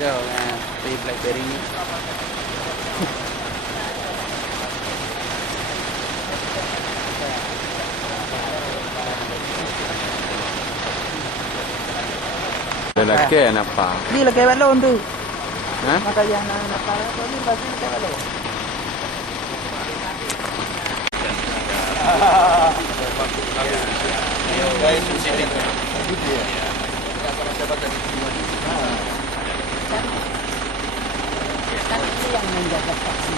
Di BlackBerry ini. Lalaki, anak pa. Hindi, lagay balon tu. Ha? Makaya na napala ko. Hindi, basi lagay balon. Kan itu yang menjaga vaksin.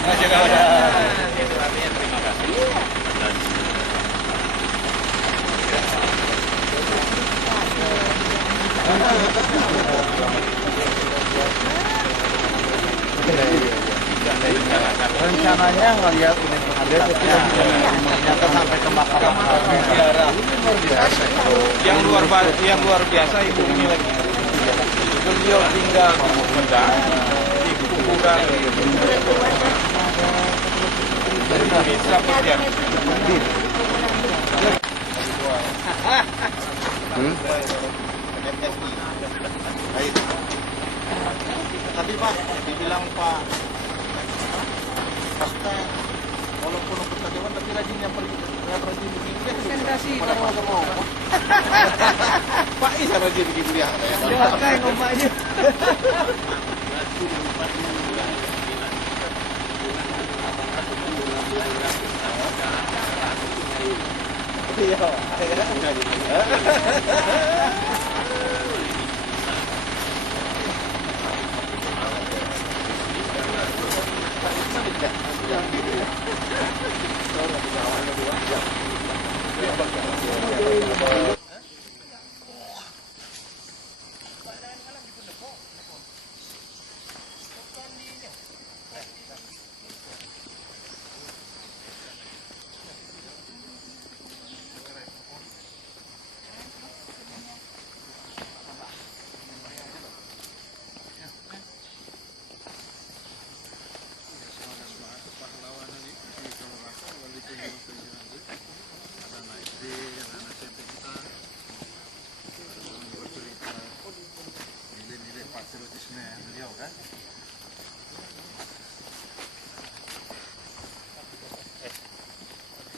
Itu artinya terima kasih. Rencananya ngelihat ini pengadaannya, ternyata sampai ke mahkamah. Yang luar biasa ibu ini lagi. Beliau tinggal di Sumedang, di kuburan bisa berdiam. Tapi Pak, dibilang Pak Pasta, walaupun anggota dewan tapi rajinnya pergi begini dia presentasi mau. Pak Is rajin begitu dia. Silakan omaknya. Iya.